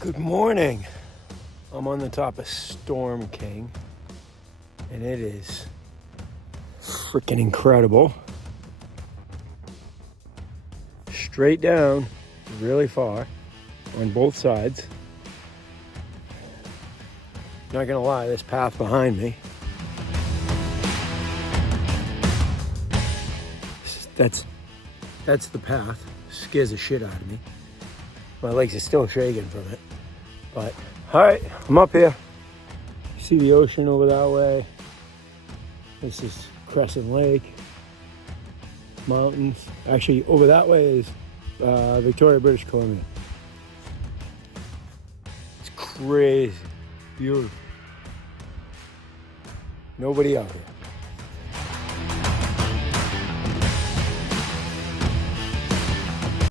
Good morning. I'm on the top of Storm King, and it is freaking incredible. Straight down, really far, on both sides. Not gonna lie, this path behind me, that's the path. Scares the shit out of me. My legs are still shaking from it. But, all right, I'm up here. See the ocean over that way. This is Crescent Lake. Mountains. Actually, over that way is Victoria, British Columbia. It's crazy. Beautiful. Nobody out here.